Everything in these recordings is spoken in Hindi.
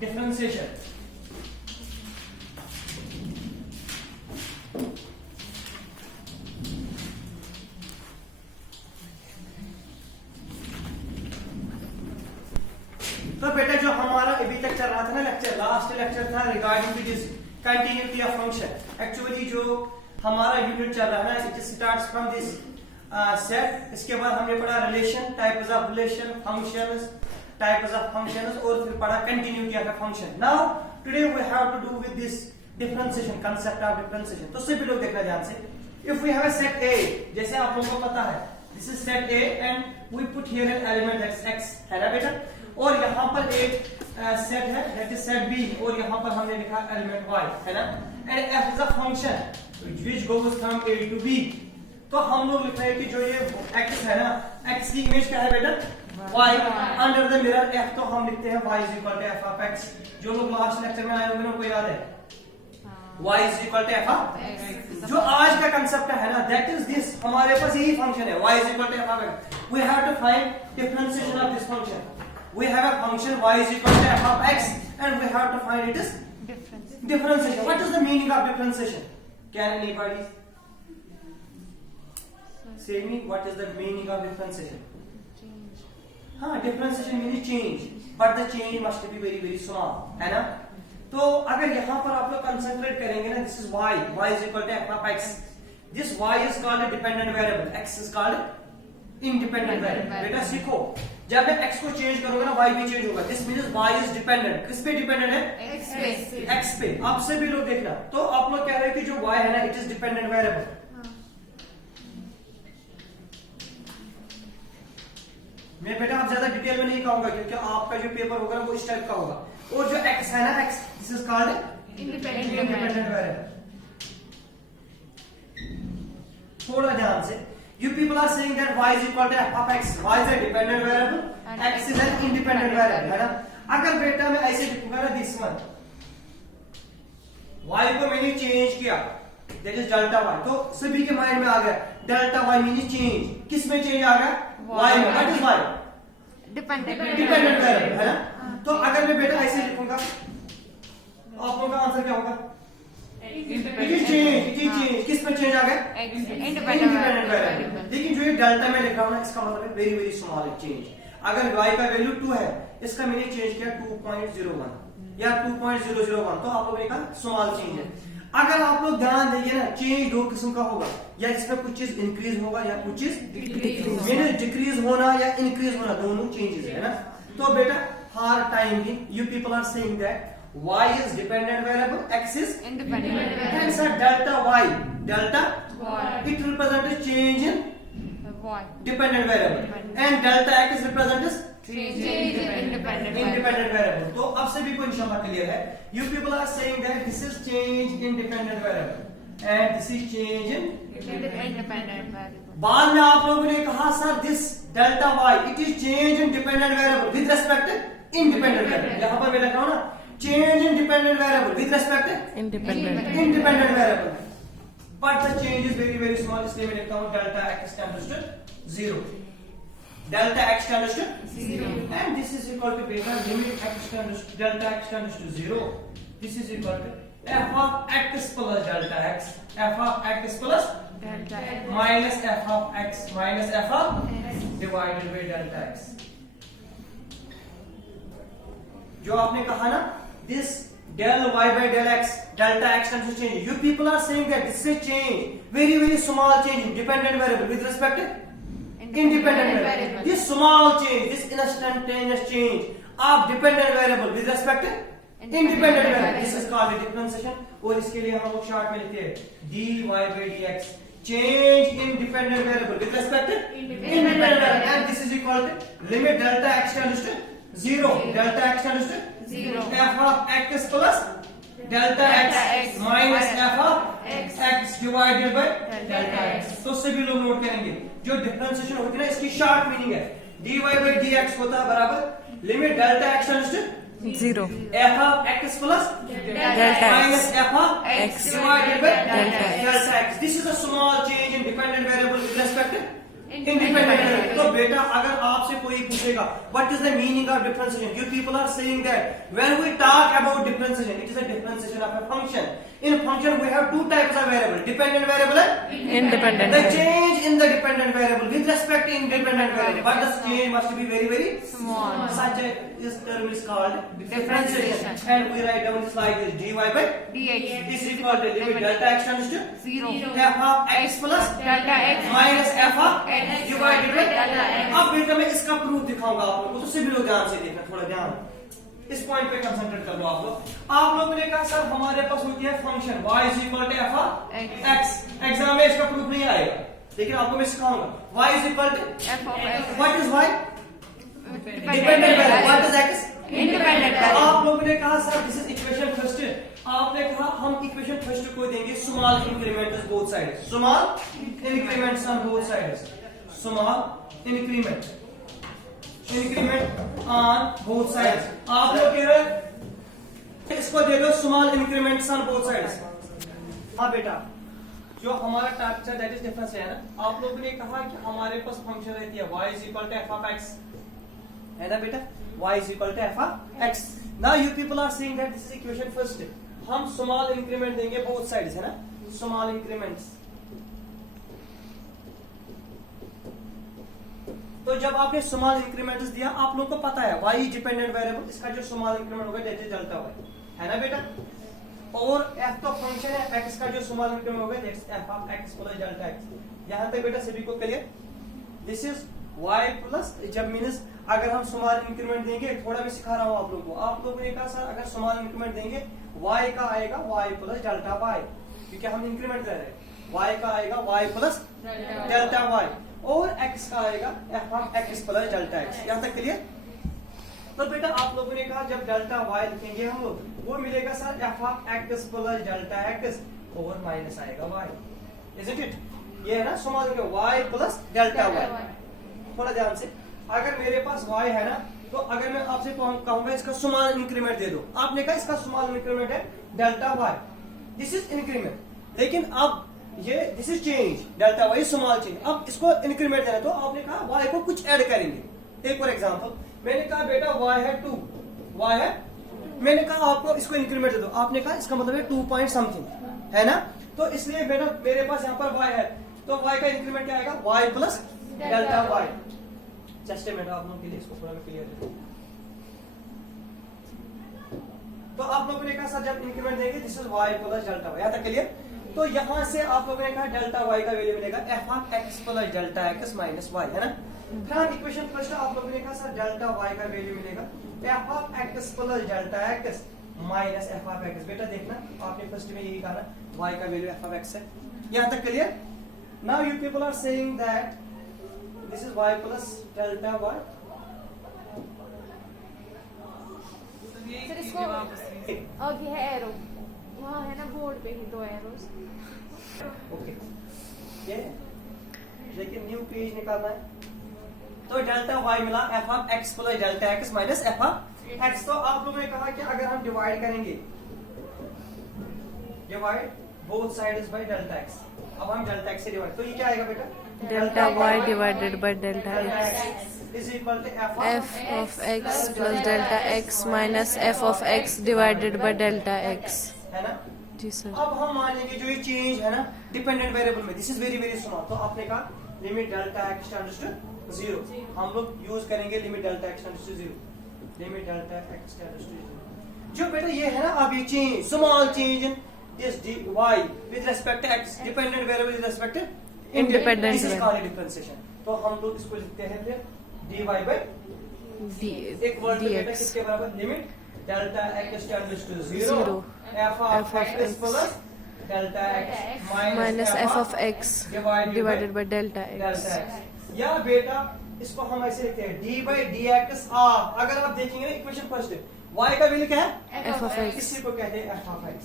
डिफरेंशिएशन। तो बेटा जो हमारा अभी तक चल रहा था ना लेक्चर, लास्ट लेक्चर था regarding this continuity of function. Actually जो हमारा यूनिट चल रहा है ना, it starts from this set. इसके बाद हमने पढ़ा relation, types of relation, functions, types of functions, और फिर पढ़ा continuity of a function. Now today we have to do with this differentiation, concept of differentiation. तो सभी लोग देखना ध्यान से। If we have a set A, जैसे आप लोगों को पता है this is set A and we put here an element x, है ना बेटा, और यहाँ पर एक सेट है दैट इज सेट बी, और यहाँ पर हमने लिखा एलिमेंट y, है ना, and f is a function which goes from a to b। तो हम लोग लिख रहे हैं कि जो ये x है ना, x की इमेज क्या है बेटा, y, under the mirror f, तो हम लिखते हैं y is equal to f of x। जो लोग लास्ट लेक्चर में आए होंगे उनको याद है y is equal to f of x। जो आज का कंसेप्ट है ना, दैट इज दिस, हमारे पास यही फंक्शन है y is equal to f of x। We have to find differentiation of this function. We have a function y is equal to f of x and we have to find its differentiation. What is the meaning of differentiation? Can anybody say me what is the meaning of differentiation? Change. हाँ, differentiation means change, but the change must be very very small, है ना। तो अगर यहाँ पर आप लोग कंसंट्रेट करेंगे ना, this is y is equal to f of x. This y is called a dependent variable, x is called independent variable. बेटा सीखो, जब मैं x को चेंज करूंगा ना y भी चेंज होगा। This means y is dependent, किस पे डिपेंडेंट है, X पे। x पे। आप से भी लोग देखना, तो आप लोग कह रहे हैं कि जो y है ना, इट इज डिपेंडेंट वेरिएबल। मैं बेटा आप ज्यादा डिटेल में नहीं कहूंगा क्योंकि आपका जो पेपर होगा ना वो इस टाइप का होगा। और जो x है ना, x this is called Independent variable. थोड़ा ध्यान से, you people are saying that y is equal to f of x. Y is a dependent variable, x is an independent variable, है ना। अगर बेटा मैं ऐसे लिखूंगा ना, दिस वन, y को मैंने चेंज किया, दैट इज डेल्टा y, तो सभी के माइंड में आ गया डेल्टा y मींस चेंज। किस में चेंज आ गया, y में। What is y, dependent variable, है ना। तो अगर मैं बेटा ऐसे लिखूंगा, आप लोगों का आंसर क्या होगा, इट इज चेंज। किस में चेंज आ गया, Independent variable. लेकिन जो ये डेल्टा में लिख रहा हूं ना, इसका मतलब है वेरी वेरी स्मॉल चेंज। अगर y का वैल्यू 2 है, इसका मैंने चेंज किया 2.01 या 2.001, तो आप लोगों ने कहा स्मॉल चेंज है। अगर आप लोग ध्यान देंगे ना, चेंज दो किस्म का होगा, या इसमें कुछ चीज इंक्रीज होगा या कुछ चीज डिक्रीज होना या इंक्रीज होना, दोनों चेंजेस है ना। तो बेटा हर टाइम भी you people are saying that y is dependent variable, x is Independent variable. hence a delta y, delta Y. it represents a change in Y. dependent variable, and delta x represents Change in independent independent variable. तो अब से भी कोई इंशाल्लाह क्लियर है। You people are saying that this is change in dependent variable and this is change in Independent variable. बाद में आप लोगों ने कहा sir this delta y it is change in dependent variable with respect to independent variable। यहाँ पर मैं लिख रहा हूँ ना, change in dependent variable with respect to independent variable, but the change is very very small, इसलिए मैं लिखता हूँ delta x tends to 0, delta x tends to 0. and this is equal to beta limit x tends to delta x tends to 0, this is equal to f of x plus delta x, f of x plus Delta X. minus f of x minus f of divided by delta x। जो आपने कहा ना, this del y by del x, delta x tends to change. You people are saying that this is a change, very very small change in dependent variable with respect to independent variable. This small change, this instantaneous change of dependent variable with respect to independent variable, this is called a differentiation। और इसके लिए हम लोग शॉर्ट में लिखते हैं dy by dx, change in dependent variable with respect to independent variable, and this is equal to limit delta x tends to 0, delta x tends to 0. f of x plus delta x minus f of x divided by delta x। तो सभी लोग नोट करेंगे, जो डिफरेंशिएशन होती है ना, इसकी शॉर्ट मीनिंग है dy by dx होता है बराबर limit delta x tends to 0 f of x plus delta minus x f of x divided by delta x. delta x। This is a small change in dependent variable with respect to independent. तो बेटा अगर आपसे कोई पूछेगा what is the meaning of differentiation, you people are saying that when we talk about differentiation it is a differentiation of a function. In function we have two types of variable, dependent variable and Independent the variable. change in the dependent variable with respect to independent variable, but the change must be very Small. such a this term is called differentiation, Differentiation. and we write down this like this: dy by dx is equal to limit delta x tends to 0 f of x plus delta x minus f of x divided by delta x। अब बेटा मैं इसका प्रूफ दिखाऊंगा आप लोगों को, तो सभी लोग ध्यान से देखना, थोड़ा ध्यान इस पॉइंट पे कंसंट्रेट कर लो आप लोग। आप लोगों ने कहा सर हमारे पास होती है function y is equal to f of x, exam में इसका प्रूफ नहीं आएगा लेकिन आपको मैं सिखाऊंगा y is equal to f of x what is y dependent variable, what variable is x independent आप variable। लोगों ने कहा sir this is equation first, आपने कहा हम इक्वेशन फर्स्ट को देंगे small increments both sides, small increments on both sides, small increment on both sides. आप लोग कह रहे हैं इसको दे दो small increments on both sides. हाँ बेटा जो हमारा स्ट्रक्चर दैट इज डिफरेंस है ना, आप लोगों ने कहा कि हमारे पास फंक्शन रहती है y is equal to f of x, है ना बेटा, y is equal to f of x। now you people are saying that this is equation first, हम स्मॉल इंक्रीमेंट देंगे बोथ साइड्स, है ना, स्मॉल इंक्रीमेंट्स। तो जब आपने स्मॉल इंक्रीमेंट्स दिया आप लोगों को पता है y डिपेंडेंट वेरिएबल, इसका जो स्मॉल इंक्रीमेंट होगा दैट इज डेल्टा y, है ना बेटा, और f तो फंक्शन है x का जो स्मॉल इंक्रीमेंट होगा that's f of x plus delta x। यहां तक बेटा सभी को clear? This is y plus, जब मींस अगर हम स्मॉल इंक्रीमेंट देंगे, थोड़ा मैं सिखा रहा हूं आप लोगों को, आप लोगों ने कहा सर अगर स्मॉल इंक्रीमेंट देंगे y का आएगा y प्लस डेल्टा y, क्योंकि हम इंक्रीमेंट कर रहे हैं, y का आएगा y प्लस डेल्टा y और x का आएगा f of x plus delta x। यहां तक क्लियर? तो बेटा आप लोगों ने कहा जब डेल्टा y लिखेंगे हम लोग, वो मिलेगा sir f of x plus delta x और माइनस आएगा y, इजंट इट? ये है ना small y plus delta y। थोड़ा ध्यान से, अगर मेरे पास y है ना, तो अगर मैं आपसे कहूंगा इसका स्मॉल इंक्रीमेंट दे दो, आपने कहा इसका स्मॉल इंक्रीमेंट है delta y, this is increment, लेकिन अब ये this is change, delta y small change, अब इसको इंक्रीमेंट देना, तो आपने कहा y को कुछ ऐड करेंगे। एक और एग्जांपल, मैंने कहा बेटा y है 2, y है, मैंने कहा आपको इसको इंक्रीमेंट दे दो, आपने कहा इसका मतलब है 2 पॉइंट समथिंग, है ना, तो इसलिए बेटा मेरे पास यहाँ पर y है, तो y का इंक्रीमेंट क्या आएगा y plus delta y। Just minute आप लोगों के लिए इसको थोड़ा मैं क्लियर कर दूं। तो आप लोगों ने कहा सर जब इंक्रीमेंट देंगे this is y plus delta y, यहां तक क्लियर? तो यहां से आप लोगों ने कहा डेल्टा y का वैल्यू मिलेगा f of x plus delta x minus y, है ना। फिर इक्वेशन फर्स्ट आप लोगों ने कहा सर डेल्टा y का वैल्यू मिलेगा f of x plus delta x minus f of x। बेटा देखना आपने फर्स्ट में यही कहा ना y का वैल्यू f ऑफ x है, यहां तक clear? Now you people are saying that this is y plus delta y। Sir इसको आगे है एरो, वहाँ है ना बोर्ड पे ही 2 एरोस। ओके ये लेकिन न्यू पेज निकालना है, तो डेल्टा y मिला f of x plus delta x minus f of x। तो आप लोगों ने कहा कि अगर हम डिवाइड करेंगे, divide both sides by delta x, अब हम डेल्टा x से डिवाइड, तो ये क्या आएगा बेटा, delta y divided by delta x is equal to f of x plus delta x minus f of x divided by delta x। है ना। जी सर। अब हम मानेंगे जो ये चेंज है ना डिपेंडेंट वेरिएबल में, दिस इज वेरी स्मॉल, तो आपने कहा limit delta x tends to 0, हम लोग यूज करेंगे limit delta x tends to 0, limit delta x tends to 0। जो बेटा ये है ना अब ये change, small change in this y with respect to x, dependent variable with respect to Independent this is variable। Called differentiation. तो हम लोग इसको लिखते हैं फिर dy by एक वर्ड में बेटा किसके बराबर, limit delta x tends to 0 f of x plus delta x minus f of x divided by delta x। या बेटा इसको हम ऐसे लिखते हैं d by dx r। अगर आप देखेंगे ना इक्वेशन फर्स्ट, y का वैल्यू क्या है f of x, इसी को कहते हैं f of x।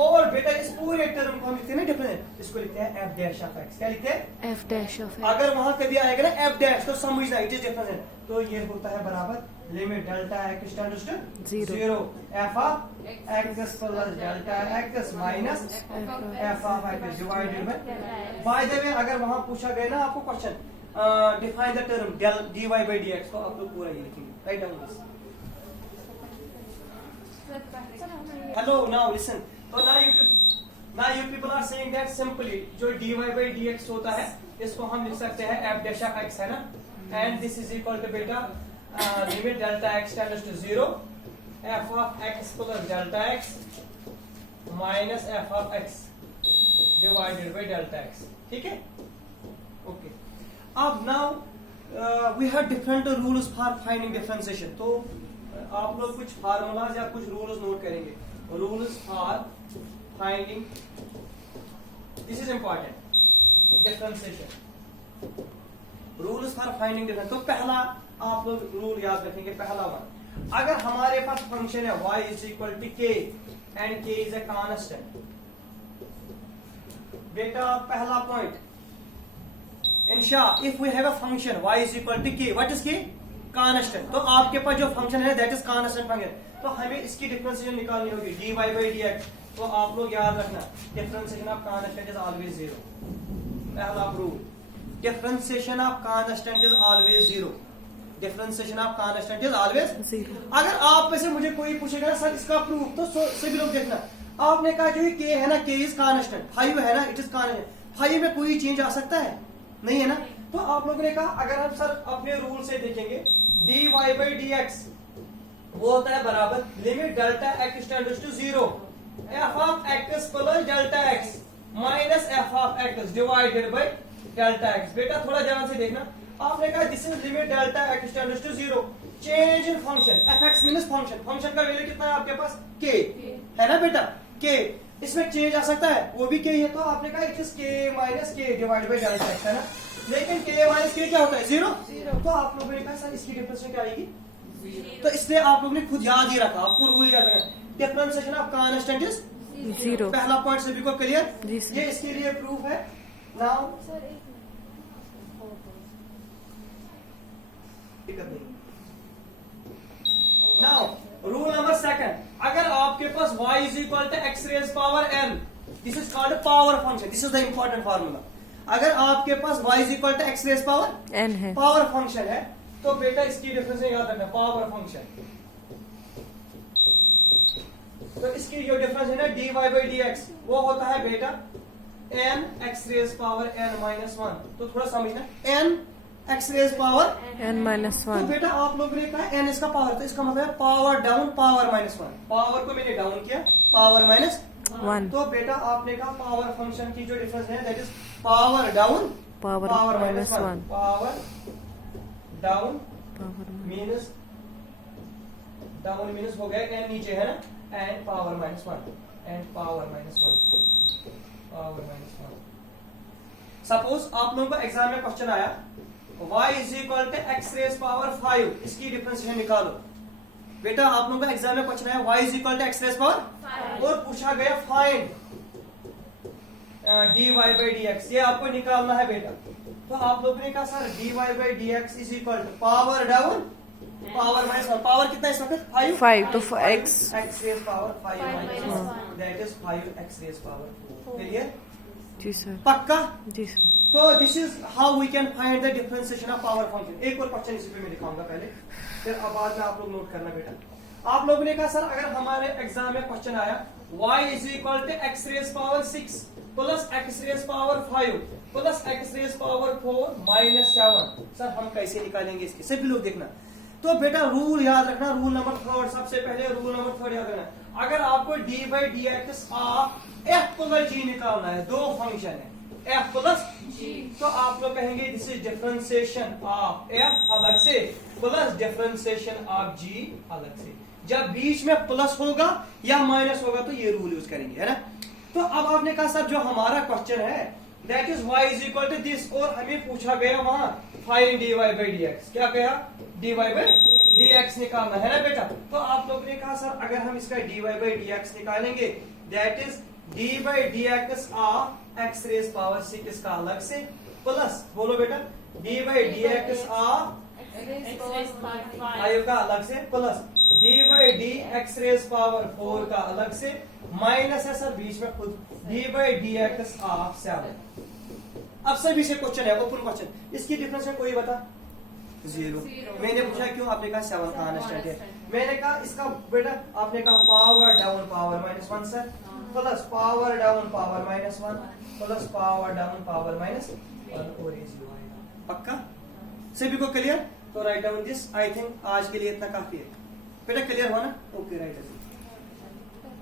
और बेटा इस पूरे टर्म को हम लिखते हैं ना डिफरेंट, इसको लिखते हैं f dash of x। क्या लिखते हैं f dash of x। अगर वहां कभी आएगा ना f dash तो समझना इट इज डिफरेंट, तो ये होता है बराबर limit delta x tends to 0 f of x plus delta x minus f of x divided by the way. अगर वहां पूछा गया ना आपको question define the term del dy by dx को आप लोग पूरा ये लिखेंगे. Write down this. Hello, now listen. So now you people are saying that simply जो dy by dx होता है इसको हम लिख सकते हैं f dash of x है ना, and this is equal to beta limit delta x tends to 0 f of x plus delta x minus f of x divided by delta x. ठीक है? Okay. अब now we have different rules for finding differentiation. तो आप लोग कुछ फार्मूलाज या कुछ रूल्स नोट करेंगे. Rules for finding, this is important, differentiation. Rules for finding difference. तो पहला आप लोग रूल याद रखेंगे. पहला वन, अगर हमारे पास फंक्शन है y is equal to k and k is a constant. बेटा पहला पॉइंट, इंशा if we have a function y is equal to k, what is k? Constant. तो आपके पास जो फंक्शन है दैट इज कांस्टेंट फंक्शन. तो हमें इसकी डिफरेंशिएशन निकालनी होगी dy by dx. तो आप लोग याद रखना differentiation of constant is always 0. पहला rule, differentiation of constant is always 0. Differentiation of constant is always 0. अगर आप में से मुझे कोई पूछेगा सर इसका प्रूफ, तो सभी लोग देखना. आपने कहा जो k है ना, k इज कांस्टेंट. 5 है ना, इट इज कांस्टेंट. 5 में कोई चेंज आ सकता है? नहीं है ना. तो आप लोगों ने कहा अगर हम सर अपने रूल से देखेंगे dy by dx वो होता है बराबर limit delta x tends to 0 f of x plus delta x minus f of x divided by delta x. बेटा थोड़ा ध्यान से देखना. आपने कहा this is limit delta x tends to 0, change in function fx means function. Function का वैल्यू कितना है आपके पास? k है ना बेटा. k इसमें चेंज आ सकता है, वो भी k है. तो आपने कहा it is k minus k divided by delta x है ना. लेकिन k माइनस k क्या होता है? 0. तो आप लोगों ने कहा सर इसकी डिफरेंशिएशन क्या आएगी? तो इसलिए आप लोगों ने खुद याद ही रखा, आपको रूल याद रखना, डिफरेंशिएशन ऑफ कांस्टेंट इज 0. पहला पॉइंट सभी को क्लियर? ये इसके लिए प्रूफ है. Now now rule number second, अगर आपके पास y is equal to x raise power n, this is called power function. This is the important formula. अगर आपके पास y is equal to x raise power n है, पावर फंक्शन है, तो बेटा इसकी डिफरेंस याद रखना, पावर फंक्शन. तो इसकी जो डिफरेंस है ना dy by dx वो होता है बेटा n x raise power n minus 1. तो थोड़ा समझना, n x raise power n minus 1. तो बेटा आप लोगों ने कहा n इसका पावर, तो इसका मतलब है power down power minus 1. Power को मैंने डाउन किया, पावर माइनस 1. तो बेटा आपने कहा पावर फंक्शन की जो डिफरेंस है that is power down power minus 1. Power down minus हो गया n नीचे है ना, and power minus 1 and power minus 1. Suppose आप लोगों को एग्जाम में क्वेश्चन आया y is equal to x raise power 5, इसकी डिफरेंशिएशन निकालो. बेटा आप लोगों का एग्जाम में क्वेश्चन आया y is equal to x raise power 5 और पूछा गया फाइंड dy by dx, ये आपको निकालना है बेटा. तो आप लोगों ने कहा sir dy by dx is equal to power down power minus 1. Power कितना इस वक्त? 5. तो x raise power 5 minus 1 that is 5x raise power 4. Clear? जी सर. पक्का? जी सर. तो this is how we can find the differentiation of power function. एक और क्वेश्चन इसी पे मैं दिखाऊंगा पहले, फिर अब बाद में आप लोग नोट करना बेटा. आप लोगों ने कहा सर अगर हमारे एग्जाम में क्वेश्चन आया y is equal to x raise power 6 plus x raise power 5 plus x raise power 4 minus 7, sir हम कैसे निकालेंगे इसके? सभी लोग देखना. तो बेटा रूल याद रखना, रूल नंबर 3. सबसे पहले रूल नंबर 3 याद रखना. अगर आपको dy by dx of f plus g निकालना है, दो फंक्शन है f प्लस g, तो आप लोग कहेंगे this is differentiation of f अलग से प्लस डिफरेंशिएशन ऑफ g अलग से. जब बीच में प्लस होगा या माइनस होगा तो ये रूल यूज करेंगे, है ना. तो अब आपने कहा सर जो हमारा क्वेश्चन है that is y is equal to this, और हमें पूछा गया वहां फाइंड dy by dx. क्या कहा? dy by dx निकालना है ना बेटा. तो आप लोगों ने कहा सर अगर हम इसका dy by dx निकालेंगे that is dy by dx of x raise power 6 इसका अलग से प्लस, बोलो बेटा, dy by dx ऑफ 5 का अलग से plus dy by dx raise power 4 का अलग से माइनस है सर बीच में खुद dy by dx ऑफ 7. अब सभी से क्वेश्चन है, ओपन क्वेश्चन, इसकी डिफरेंस है कोई बता? 0। मैंने पूछा क्यों, आपने कहा 7 का कांस्टेंट है। मैंने कहा इसका बेटा, आपने कहा power down power -1 sir, plus power down power -1 plus power down power -1 और ये 0 आएगा। पक्का? सभी को क्लियर? तो right down this. I think आज के लिए इतना काफी है बेटा, क्लियर हुआ ना? Okay right.